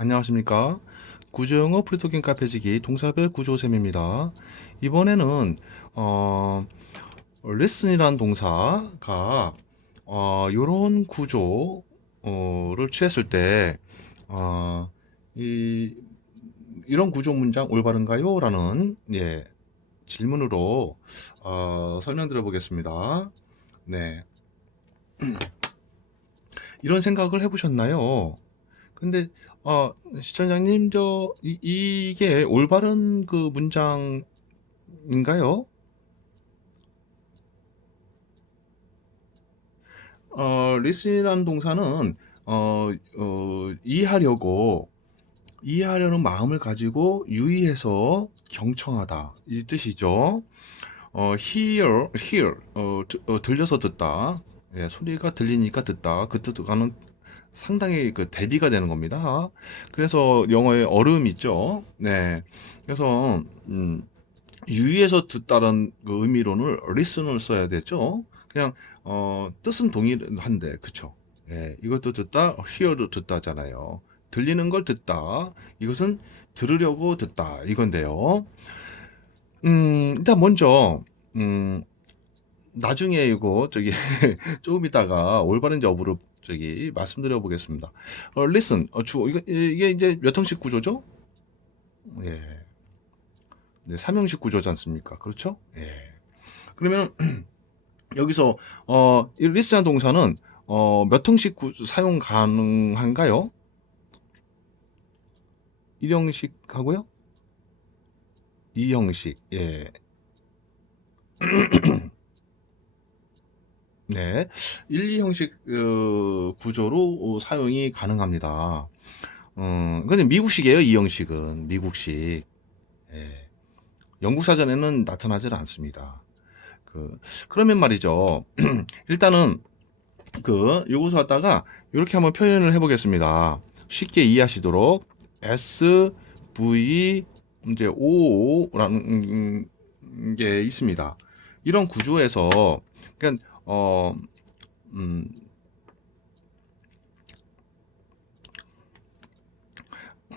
안녕하십니까. 구조영어 프리토킹 카페지기 동사별 구조쌤입니다. 이번에는, 어, listen이란 동사가, 어, 요런 구조를 취했을 때, 어, 이, 이런 구조 문장 올바른가요? 라는, 예, 질문으로, 어, 설명드려 보겠습니다. 네. 이런 생각을 해보셨나요? 근데 어, 시청자님, 저, 이, 이게 올바른 그 문장인가요? 어, listen이라는 동사는, 어, 어, 이해하려고, 이해하려는 마음을 가지고 유의해서 경청하다. 이 뜻이죠. 어, hear, hear, 어, 드- 어, 들려서 듣다. 예, 소리가 들리니까 듣다. 그 뜻과는 상당히 그 대비가 되는 겁니다. 그래서 영어에 어음 있죠. 네. 그래서 음, 유의해서 듣다는 그 의미로는 listen을 써야 되죠. 그냥 어, 뜻은 동일한데, 그쵸? 예, 이것도 듣다, hear도 듣다잖아요. 들리는 걸 듣다. 이것은 들으려고 듣다. 이건데요. 음, 일단 먼저 음, 나중에 이거 저기 조금 있다가 올바른지 여부를 저기 말씀드려 보겠습니다. 어, listen, 어, 주어 이거 이게 이제 몇 형식 구조죠? 예, 네, 삼형식 구조지 않습니까? 그렇죠? 예. 그러면 여기서 어, 이 listen한 동사는 어, 몇 형식 구, 사용 가능한가요? 1형식 하고요? 2형식, 예. 네. 1, 2 형식 어, 구조로 어, 사용이 가능합니다. 음, 근데 미국식이에요, 2형식은. 미국식. 예. 영국 사전에는 나타나지 않습니다. 그, 그러면 말이죠. 일단은, 그, 요것을 갖다가, 이렇게 한번 표현을 해보겠습니다. 쉽게 이해하시도록, S, V, 이제, O라는 게 있습니다. 이런 구조에서, 그러니까, 어, 음,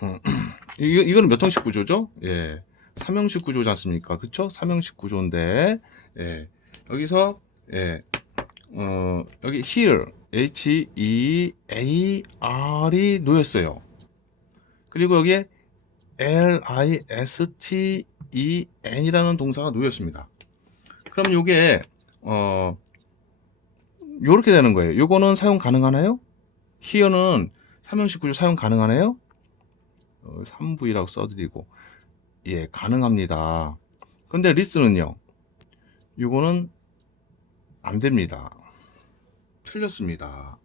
음, 이거, 이거는 몇 형식 구조죠? 예. 삼형식 구조지 않습니까? 그쵸? 삼형식 구조인데, 예. 여기서, 예. 어, 여기 here, H-E-A-R이 놓였어요. 그리고 여기에 L-I-S-T-E-N이라는 동사가 놓였습니다. 그럼 요게, 어, 요렇게 되는 거예요. 요거는 사용 가능하나요? here는 삼형식 구조 사용 가능하나요? 어, 3V라고 써드리고, 예, 가능합니다. 근데 listen은요, 요거는 안 됩니다. 틀렸습니다.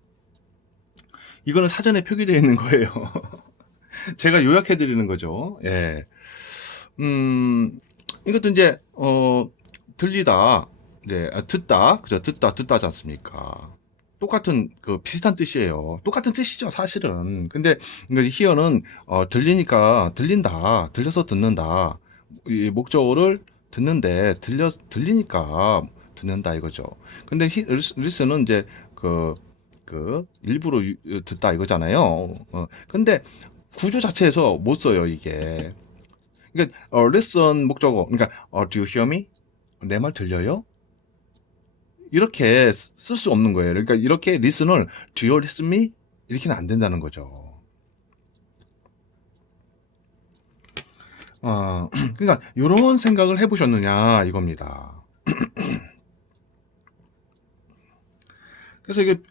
이거는 사전에 표기되어 있는 거예요. 제가 요약해 드리는 거죠. 예. 음, 이것도 이제, 어, 들리다, 이제, 아, 듣다, 그죠? 듣다, 듣다지 않습니까? 똑같은, 그, 비슷한 뜻이에요. 똑같은 뜻이죠, 사실은. 근데, 히어는, 어, 들리니까, 들린다, 들려서 듣는다. 이 목적어를 듣는데, 들려, 들리니까 듣는다, 이거죠. 근데 히, 리스는 이제, 그, 그, 일부러 유- 듣다, 이거잖아요. 어, 근데, 구조 자체에서 못 써요, 이게. 그러니까, 어, listen 목적어. 그러니까, 어, do you hear me? 내 말 들려요? 이렇게 쓸 수 없는 거예요. 그러니까 이렇게 listen을 do you listen me? 이렇게는 안 된다는 거죠. 어, 그러니까 이런 생각을 해보셨느냐 이겁니다. 그래서 이게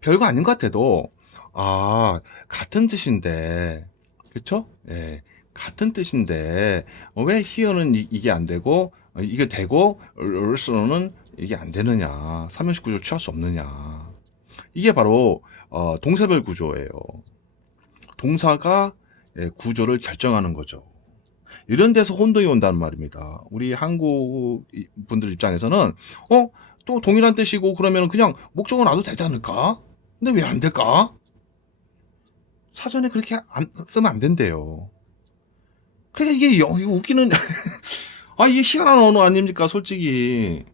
별거 아닌 것 같아도 아 같은 뜻인데 그렇죠? 예, 같은 뜻인데 어, 왜 here는 이, 게 안 되고 어, 이게 되고 listen은 이게 안 되느냐 삼형식 구조를 취할 수 없느냐 이게 바로 어, 동사별 구조예요. 동사가 예, 구조를 결정하는 거죠. 이런 데서 혼동이 온다는 말입니다. 우리 한국 이- 분들 입장에서는 어? 또 동일한 뜻이고 그러면 그냥 목적어 놔도 되지 않을까? 근데 왜 안 될까? 사전에 그렇게 안, 쓰면 안 된대요. 그러니까 이게 영- 이거 웃기는 아 이게 희한한 언어 아닙니까 솔직히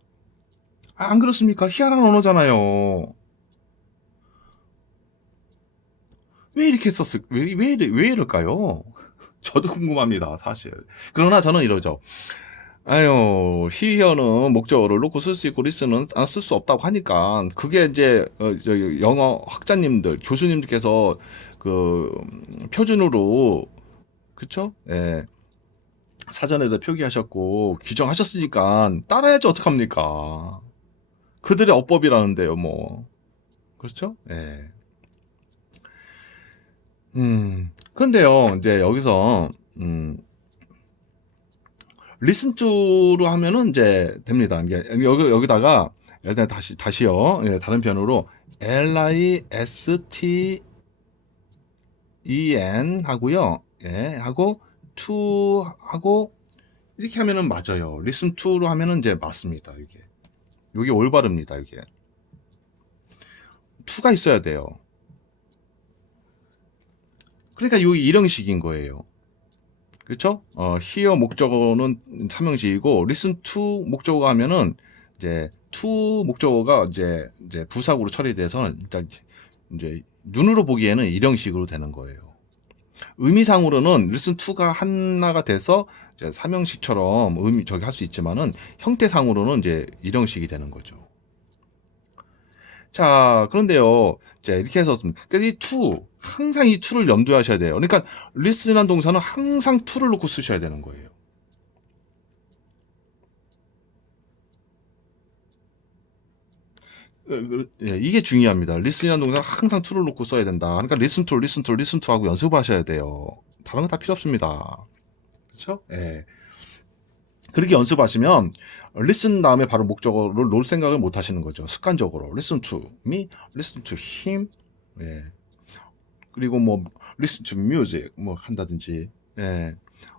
아, 안 그렇습니까? 희한한 언어잖아요. 왜 이렇게 썼을, 왜, 왜, 왜 이럴까요? 저도 궁금합니다, 사실. 그러나 저는 이러죠. 아유, 히어는 목적어를 놓고 쓸 수 있고 리스는 쓸 수 없다고 하니까 그게 이제 어, 저 영어 학자님들, 교수님들께서 그 음, 표준으로 그쵸? 예. 사전에다 표기하셨고 규정하셨으니까 따라야지 어떡합니까? 그들의 어법이라는데요, 뭐. 그렇죠? 예. 음. 그런데요, 이제 여기서 음 listen to로 하면은 이제 됩니다. 이게 여기 여기다가 일단 다시 다시요. 예, 다른 편으로 L I S T E N 하고요. 예, 하고 to 하고 이렇게 하면은 맞아요. listen to로 하면은 이제 맞습니다. 이게 이게 올바릅니다. 이게 to가 있어야 돼요. 그러니까 요 일형식인 거예요. 그렇죠? 어, here 목적어는 삼형식이고 listen to 목적어가 하면은 이제 to 목적어가 이제 이제 부사구로 처리돼서 일단 이제 눈으로 보기에는 일형식으로 되는 거예요. 의미상으로는 listen to가 하나가 돼서 이제 삼형식처럼 의미 저기 할 수 있지만은 형태상으로는 이제 일형식이 되는 거죠. 자, 그런데요. 자, 이렇게 해서 이 to 항상 이 to를 염두에 하셔야 돼요. 그러니까 listen이라는 동사는 항상 to를 놓고 쓰셔야 되는 거예요. 어, 그, 예, 이게 중요합니다. listen이라는 동사는 항상 to를 놓고 써야 된다. 그러니까 listen to, listen to, listen to 하고 연습하셔야 돼요. 다른 거 다 필요 없습니다. 그렇죠? 예. 그렇게 연습하시면 listen 다음에 바로 목적어를 놓을 생각을 못 하시는 거죠. 습관적으로 listen to 예. 그리고 뭐 listen 뭐 한다든지, 예.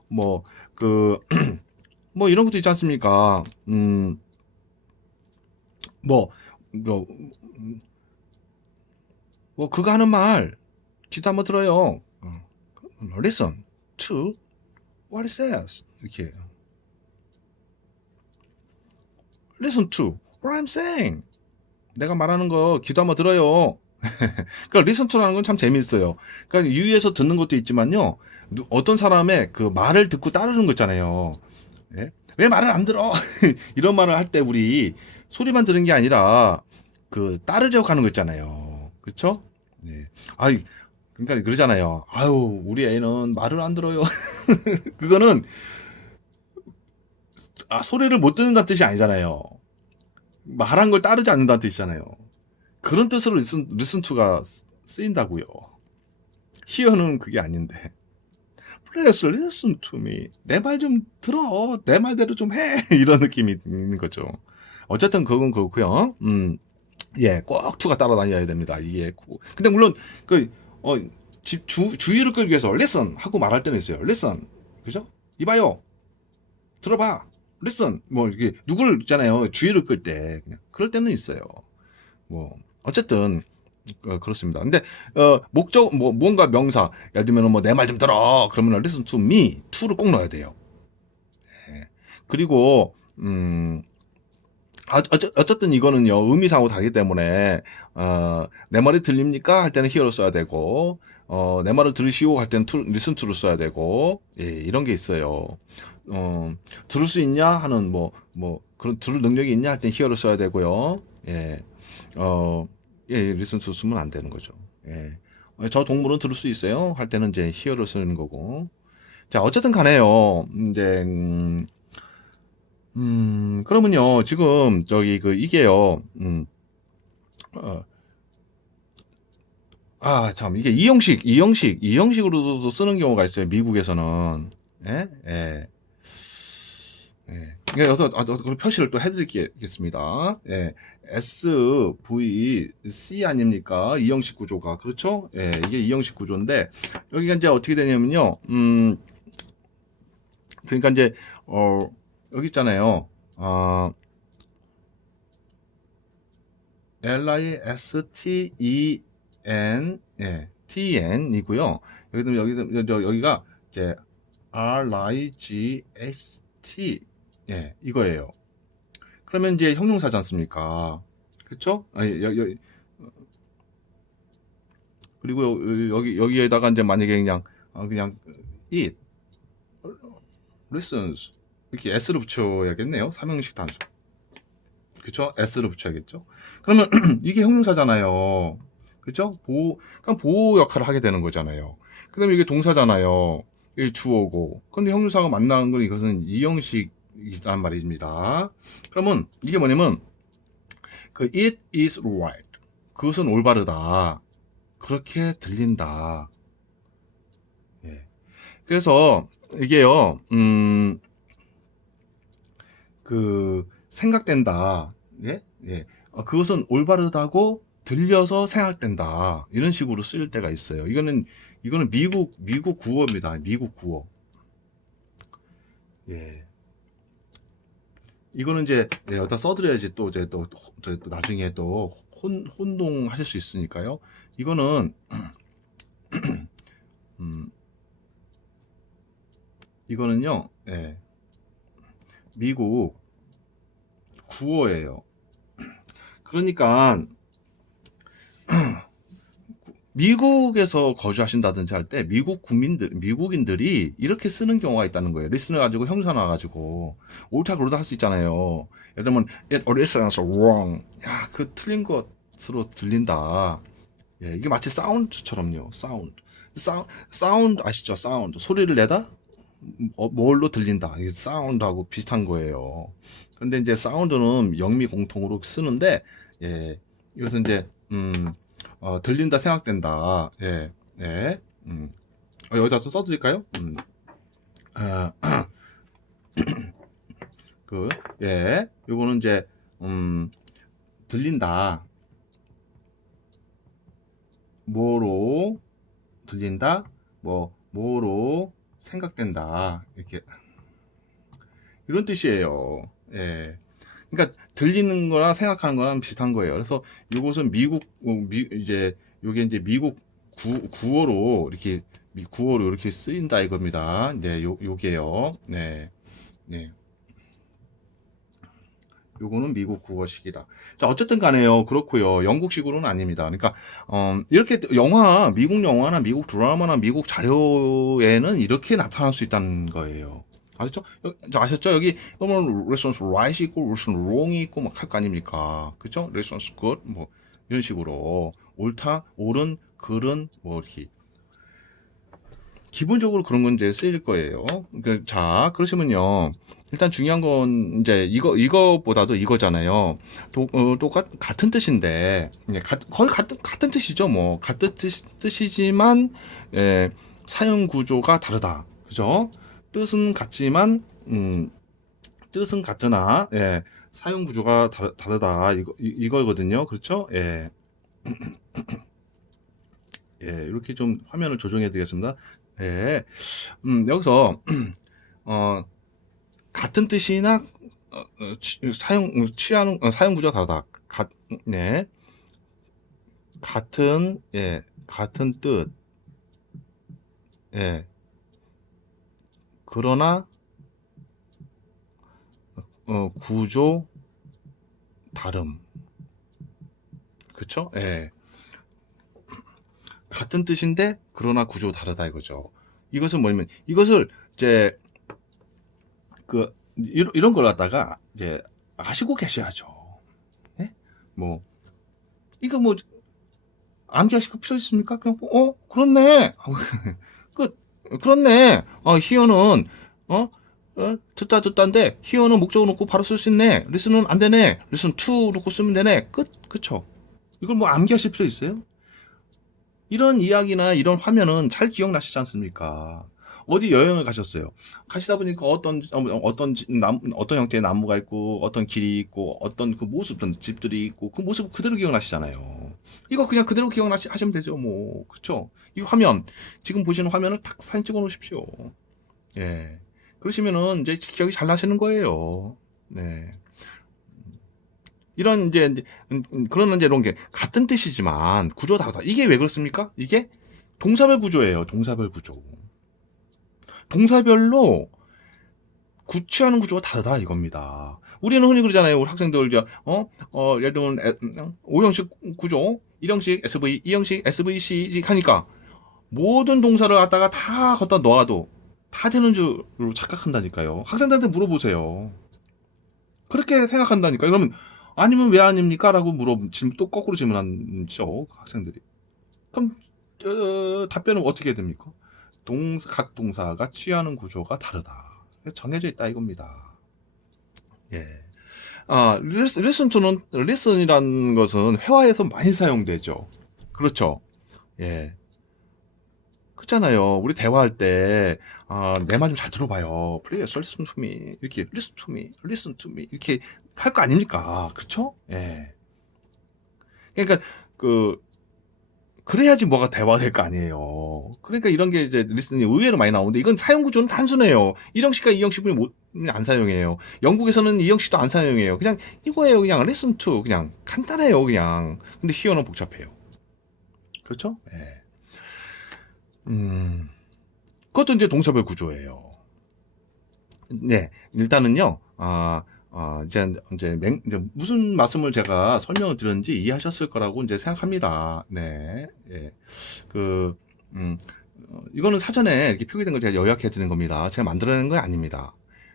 뭐 그 뭐 이런 것도 있지 않습니까? 음, 뭐, 뭐, 음, 뭐 그가 하는 말 귀도 한번 들어요. 어, listen to what it says 이렇게. listen to what I'm saying. 내가 말하는 거 한번 들어요. 그러니까 listen to라는 건 참 재미있어요. 그러니까 유의해서 듣는 것도 있지만요. 누- 어떤 사람의 그 말을 듣고 따르는 거 있잖아요. 예? 왜 말을 안 들어? 이런 말을 할 때 우리 소리만 들은 게 아니라 그 따르려고 하는 거 있잖아요. 그렇죠? 네. 아이 그러니까 그러잖아요. 아유, 우리 애는 말을 안 들어요. 그거는 아, 소리를 못 듣는다는 뜻이 아니잖아요. 말한 걸 따르지 않는다는 뜻이잖아요. 그런 뜻으로 listen, listen to가 쓰인다고요. hear는 그게 아닌데. Please listen to me. 내 말 좀 들어. 내 말대로 좀 해. 이런 느낌이 있는 거죠. 어쨌든 그건 그렇고요. 음, 예, 꼭 to가 따라다녀야 됩니다. 이게. 고- 근데 물론 그 어, 집 주, 주의를 끌기 위해서 listen 하고 말할 때는 있어요. listen. 그죠? 이봐요. 들어봐. listen. 뭐 이게 누구를 있잖아요. 주의를 끌 때. 그냥 그럴 때는 있어요. 뭐 어쨌든 어, 그렇습니다. 근데 어, 목적 뭐 뭔가 명사 예를 들면 뭐 내 말 좀 들어 그러면 listen to me to를 꼭 넣어야 돼요. 예. 그리고 음 아, 어쩌, 어쨌든 이거는요 의미상으로 다르기 때문에 어, 내 말이 들립니까 할 때는 hear를 써야 되고 어, 내 말을 들으시오 할 때는 to, listen to를 써야 되고 예, 이런 게 있어요. 어, 들을 수 있냐 하는 뭐뭐 그런 들을 능력이 있냐 할 때는 hear를 써야 되고요. 예. 어, 예, 예, listen to 쓰면 안 되는 거죠. 예. 어, 저 동물은 들을 수 있어요? 할 때는 이제 hear를 쓰는 거고. 자, 어쨌든 간에요. 이제, 음, 음, 그러면요, 지금, 저기, 그, 이게요, 음, 어, 아, 참, 이게 이형식, 이형식, 이형식으로도 쓰는 경우가 있어요, 미국에서는. 예? 예. 예. 여기서, 아, 또 표시를 또 해드리겠습니다. 예. SVC 아닙니까? 이형식 구조가. 그렇죠? 예, 이게 이형식 구조인데, 여기가 이제 어떻게 되냐면요, 음, 그러니까 이제, 어, 여기 있잖아요. 아, L-I-S-T-E-N, 예, T-N 이고요. 여기도, 여기도, 여- 여기가 이제 R-I-G-H-T, 예, 이거예요. 그러면 이제 형용사지 않습니까? 그쵸? 아, 여, 여, 그리고 여- 여기 여기에다가 이제 만약에 그냥 어, 그냥 it listens 이렇게 s를 붙여야겠네요. 삼형식 단수. 그쵸? s를 붙여야겠죠. 그러면 이게 형용사잖아요. 그쵸? 보호, 그럼 보호 역할을 하게 되는 거잖아요. 그 다음에 이게 동사잖아요. 이게 주어고. 근데 형용사가 만나는 건 이것은 이형식이란 말입니다. 그러면 이게 뭐냐면, 그 it is right. 그것은 올바르다. 그렇게 들린다. 예. 그래서 이게요, 음, 그, 생각된다. 예? 예. 어, 그것은 올바르다고 들려서 생각된다. 이런 식으로 쓰일 때가 있어요. 이거는, 이거는 미국, 미국 구어입니다. 미국 구어. 예. 이거는 이제, 예, 여기다 써드려야지 또, 이제 또, 또, 또 나중에 또 혼, 혼동하실 수 있으니까요. 이거는, 음, 이거는요, 예. 미국 구어예요. 그러니까 미국에서 거주하신다든지 할 때 미국 국민들, 미국인들이 이렇게 쓰는 경우가 있다는 거예요. 리스너 가지고 형사 나와가지고 옳다 그러다 할 수 있잖아요. 예를 들면 it listens wrong. 야, 그 틀린 것으로 들린다. 예, 이게 마치 사운드처럼요. 사운드. 사운드, 아시죠? 사운드. 소리를 내다 어, 뭘로 들린다. 사운드하고 비슷한 거예요. 근데 이제 사운드는 영미 공통으로 쓰는데, 예, 이것은 이제, 음, 어, 들린다 생각된다. 예, 예, 음. 어, 여기다 또 써드릴까요? 음. 아, 그, 예, 요거는 이제, 음, 들린다. 뭐로 들린다? 뭐, 뭐로 생각된다. 이렇게. 이런 뜻이에요. 예. 그러니까 들리는 거랑 생각하는 거랑 비슷한 거예요. 그래서 이것은 미국 어, 미, 이제 요게 이제 미국 구, 구어로 이렇게 미- 구어로 이렇게 쓰인다 이겁니다. 네, 요 요게요. 네. 네. 요거는 미국 국어식이다. 자, 어쨌든 간에요. 그렇고요. 영국식으로는 아닙니다. 그러니까 어, 이렇게 영화, 미국 영화나 미국 드라마나 미국 자료에는 이렇게 나타날 수 있다는 거예요. 아셨죠? 아셨죠? 여기 그러면 lessons right 있고 lessons wrong이 있고 막 할 거 아닙니까? 그죠? lessons good 뭐 이런 식으로 옳다, 옳은, 글은 뭐 이렇게 기본적으로 그런 건 이제 쓰일 거예요. 그, 자, 그러시면요. 일단 중요한 건 이제 이거 이거보다도 이거잖아요. 또, 어, 똑같 같은 뜻인데 예, 가- 거의 같은 같은 뜻이죠. 뭐 같은 뜻, 뜻이지만 예, 사용 구조가 다르다. 그죠? 뜻은 같지만 음, 뜻은 같으나 예, 사용 구조가 다, 다르다. 이거 이, 이거거든요. 그렇죠? 예. 예, 이렇게 좀 화면을 조정해 드리겠습니다. 예. 음, 여기서 어 같은 뜻이나 어, 어, 취- 사용 취하는 어, 사용 구조가 다르다. 가, 네. 같은 예 같은 뜻. 예. 그러나 어, 구조 다름. 그쵸? 예. 같은 뜻인데 그러나 구조 다르다 이거죠. 이것은 뭐냐면 이것을 이제 그 이런, 이런 걸 갖다가 이제 아시고 계셔야죠. 예? 뭐 이거 뭐 암기하실 필요 있습니까? 그냥 어 그렇네. 그 그렇네. 어 히어는 어, 어 듣다 듣다인데 히어는 목적어 놓고 바로 쓸 수 있네. 리슨은 안 되네. 리슨 투 놓고 쓰면 되네. 끝 그쵸? 이걸 뭐 암기하실 필요 있어요? 이런 이야기나 이런 화면은 잘 기억나시지 않습니까? 어디 여행을 가셨어요. 가시다 보니까 어떤 어, 어떤 지- 남, 어떤 형태의 나무가 있고 어떤 길이 있고 어떤 그 모습 집들이 있고 그 모습 그대로 기억나시잖아요. 이거 그냥 그대로 기억나시 하시면 되죠. 뭐 그렇죠. 이 화면 지금 보시는 화면을 탁 사진 찍어 놓으십시오. 예. 그러시면은 이제 기억이 잘 나시는 거예요. 네. 이런 이제 음, 음, 그런 이제 이런 게 같은 뜻이지만 구조가 다르다. 이게 왜 그렇습니까? 이게 동사별 구조예요. 동사별 구조. 동사별로 구취하는 구조가 다르다 이겁니다. 우리는 흔히 그러잖아요. 우리 학생들 이제 어, 어 예를 들면 에, 음, 오형식 구조 일형식 SV, 이형식 SVC 하니까 모든 동사를 갖다가 다 갖다 놓아도 다 되는 줄로 착각한다니까요. 학생들한테 물어보세요. 그렇게 생각한다니까요. 그러면 아니면 왜 아닙니까? 라고 물어, 질문, 또 거꾸로 질문하죠. 학생들이. 그럼, 어, 답변은 어떻게 됩니까? 동, 각 동사가 취하는 구조가 다르다. 정해져 있다 이겁니다. 예. 아, 리슨, 저는, 리슨이라는 것은 회화에서 많이 사용되죠. 그렇죠. 예. 그렇잖아요. 우리 대화할 때, 아, 내 말 좀 잘 들어봐요. Please listen to me. 이렇게, listen to me, listen to me. 이렇게 할거 아닙니까? 그렇죠? 예. 그러니까, 그, 그래야지 뭐가 대화될 거 아니에요. 그러니까 이런 게 이제 리스닝이 의외로 많이 나오는데 이건 사용 구조는 단순해요. 일형식과 이형식분이 못, 안 사용해요. 영국에서는 이형식도 안 사용해요. 그냥 이거예요. 그냥 listen to. 그냥 간단해요. 그냥. 근데 히어는 복잡해요. 그렇죠? 예. 음, 그것도 이제 동사별 구조예요. 네, 일단은요, 아, 아, 이제, 이제, 맹, 이제 무슨 말씀을 제가 설명을 드렸는지 이해하셨을 거라고 이제 생각합니다. 네, 예. 그, 음, 어, 이거는 사전에 이렇게 표기된 걸 제가 요약해 드리는 겁니다. 제가 만들어낸 건 아닙니다.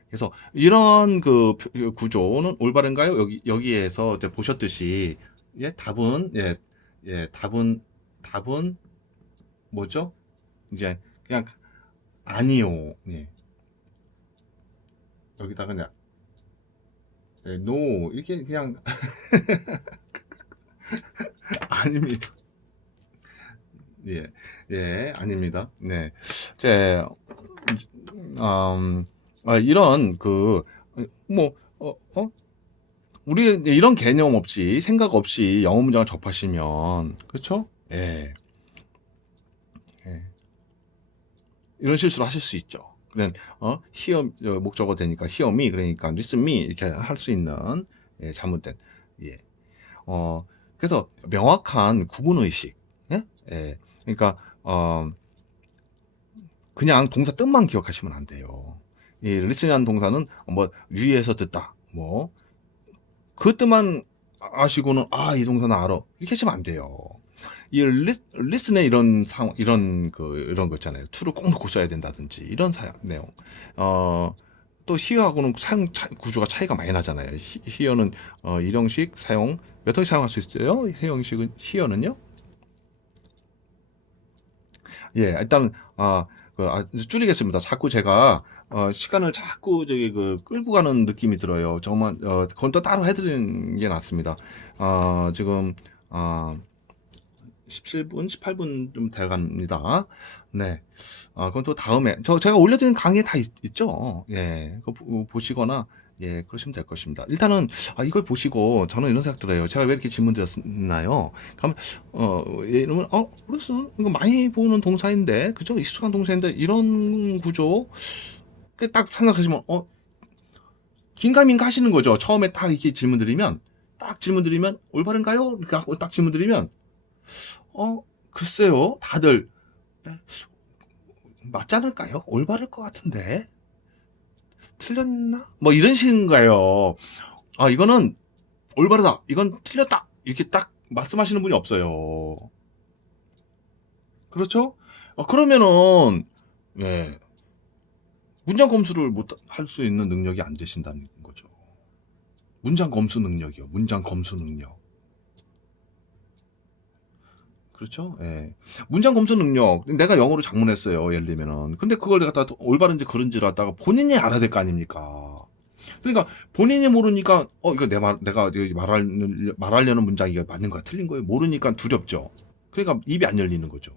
그래서 이런 그 표- 그 구조는 올바른가요? 여기, 여기에서 이제 보셨듯이, 예, 답은, 예, 예, 답은, 답은 뭐죠? 이제 그냥 아니요. 예. 여기다가 그냥 예, no 이렇게 그냥 아닙니다. 예, 예, 아닙니다. 네, 제 음, 아, 이런 그뭐 어, 어? 우리 이런 개념 없이 생각 없이 영어 문장을 접하시면 그렇죠? 예. 예. 이런 실수를 하실 수 있죠. 그냥 어 어, 목적어 되니까 me 그러니까 listen me 이렇게 할 수 있는 예, 잘못된 예. 어 그래서 명확한 구분 의식 예? 예. 그러니까 어 그냥 동사 뜻만 기억하시면 안 돼요. 이 listen이라는 동사는 뭐 유의해서 듣다 뭐 그 뜻만 아시고는 아 이 동사는 알아 이렇게 하시면 안 돼요. 이 리, 리슨의 이런 상 이런 그 이런 거 있잖아요. 툴을 꼭 넣고 써야 된다든지 이런 사용 내용. 어 또 히어하고는 사용 차, 구조가 차이가 많이 나잖아요. 히, 히어는 어, 일형식 사용 몇 통씩 사용할 수 있어요? 해형식은 히어는요? 예, 일단 아, 그, 아, 줄이겠습니다. 자꾸 제가 어, 시간을 자꾸 저기 그 끌고 가는 느낌이 들어요. 정말 어, 그건 또 따로 해드리는 게 낫습니다. 어, 지금 어, 17분, 18분 좀 돼갑니다. 네. 아, 그건 또 다음에, 저, 제가 올려드린 강의에 다 있, 죠 예. 그거 보- 보시거나, 예, 그러시면 될 것입니다. 일단은, 아, 이걸 보시고, 저는 이런 생각 들어요. 제가 왜 이렇게 질문 드렸나요? 그러면, 어, 예, 이러면, 어, 그래서, 이거 많이 보는 동사인데, 그죠? 익숙한 동사인데, 이런 구조, 그딱 생각하시면, 어, 긴가민가 하시는 거죠. 처음에 딱 이렇게 질문 드리면, 딱 질문 드리면, 올바른가요? 이렇게 딱 질문 드리면, 어, 글쎄요, 다들, 예, 맞지 않을까요? 올바를 것 같은데? 틀렸나? 뭐 이런 식인 거예요. 아, 이거는 올바르다. 이건 틀렸다. 이렇게 딱 말씀하시는 분이 없어요. 그렇죠? 어, 그러면은, 예, 문장 검수를 못 할 수 있는 능력이 안 되신다는 거죠. 문장 검수 능력이요. 문장 검수 능력. 그렇죠? 예. 문장 검수 능력. 내가 영어로 장문했어요. 예를 들면은. 근데 그걸 내가 다 올바른지 그른지를 갖다가 본인이 알아야 될 거 아닙니까? 그러니까 본인이 모르니까 어 이거 내 말 내가 말할 말하려는 문장이 맞는 거야 틀린 거예요 모르니까 두렵죠. 그러니까 입이 안 열리는 거죠.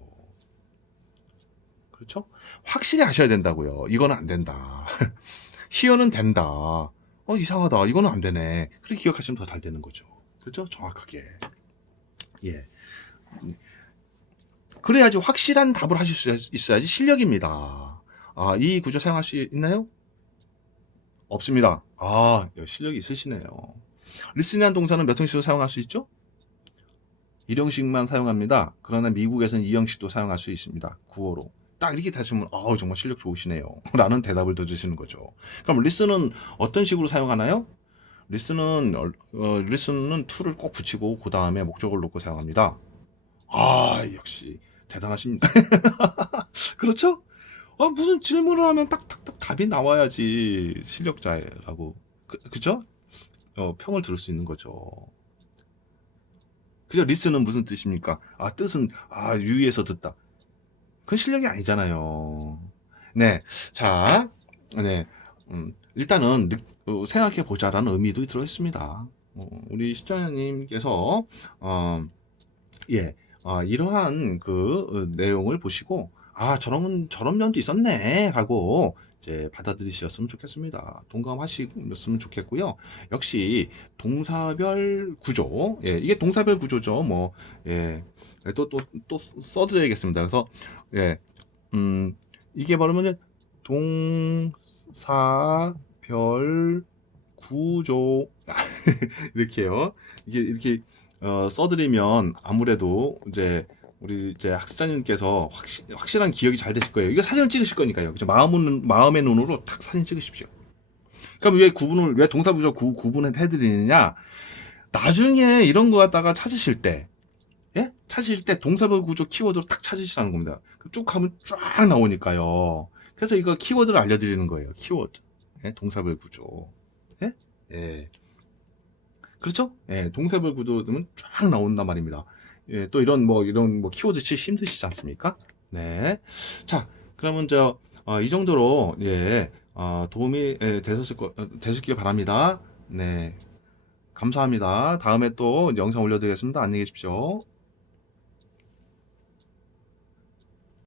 그렇죠? 확실히 아셔야 된다고요. 이거는 안 된다. 히어는 된다. 어 이상하다. 이거는 안 되네. 그렇게 기억하시면 더 잘 되는 거죠. 그렇죠? 정확하게. 예. 그래야지 확실한 답을 하실 수 있어야지 실력입니다. 아, 이 구조 사용할 수 있나요? 없습니다. 아, 실력이 있으시네요. 리스닝한 동사는 몇 형식으로 사용할 수 있죠? 1형식만 사용합니다. 그러나 미국에서는 2형식도 사용할 수 있습니다. 구어로. 딱 이렇게 다시면 아 정말 실력 좋으시네요. 라는 대답을 더 주시는 거죠. 그럼 리스는 어떤 식으로 사용하나요? 리스는 어, 리스는 툴을 꼭 붙이고 그 다음에 목적을 놓고 사용합니다. 아, 역시 대단하십니다. 그렇죠? 아, 무슨 질문을 하면 딱딱딱 답이 나와야지 실력자라고. 그, 그죠? 어, 평을 들을 수 있는 거죠. 그죠? 리스는 무슨 뜻입니까? 아, 뜻은, 아, 유의해서 듣다. 그건 실력이 아니잖아요. 네. 자, 네. 음, 일단은, 생각해 보자라는 의미도 들어 있습니다. 어, 우리 시청자님께서, 어, 예, 아, 이러한 그 어, 내용을 보시고, 아, 저런, 저런 면도 있었네. 하고, 이제 받아들이셨으면 좋겠습니다. 동감하시면 좋겠고요. 역시, 동사별 구조. 예, 이게 동사별 구조죠. 뭐, 예, 또, 또, 또 써드려야겠습니다. 그래서, 예, 음, 이게 바로 뭐냐, 동사별 구조. 이렇게요. 이게, 이렇게, 어, 써드리면 아무래도 이제 우리 이제 학습자님께서 확실, 확실 한 기억이 잘 되실 거예요. 이거 사진을 찍으실 거니까요. 그죠? 마음은, 마음의 눈으로 탁 사진 찍으십시오. 그럼 왜 구분을, 왜 동사부조 구, 구분을 해드리느냐? 나중에 이런 거 갖다가 찾으실 때, 예? 찾으실 때 동사부 구조 키워드로 탁 찾으시라는 겁니다. 쭉 하면 쫙 나오니까요. 그래서 이거 키워드를 알려드리는 거예요. 키워드. 예? 동사별 구조. 예? 예. 그렇죠? 예, 동사별 구조는 쫙 나온단 말입니다. 예, 또 이런 뭐 이런 뭐 키워드 치기 힘드시지 않습니까? 네. 자, 그러면 저 어, 이 정도로 예, 어, 도움이 예, 되셨을 거 어, 되셨길 바랍니다. 네. 감사합니다. 다음에 또 영상 올려드리겠습니다. 안녕히 계십시오.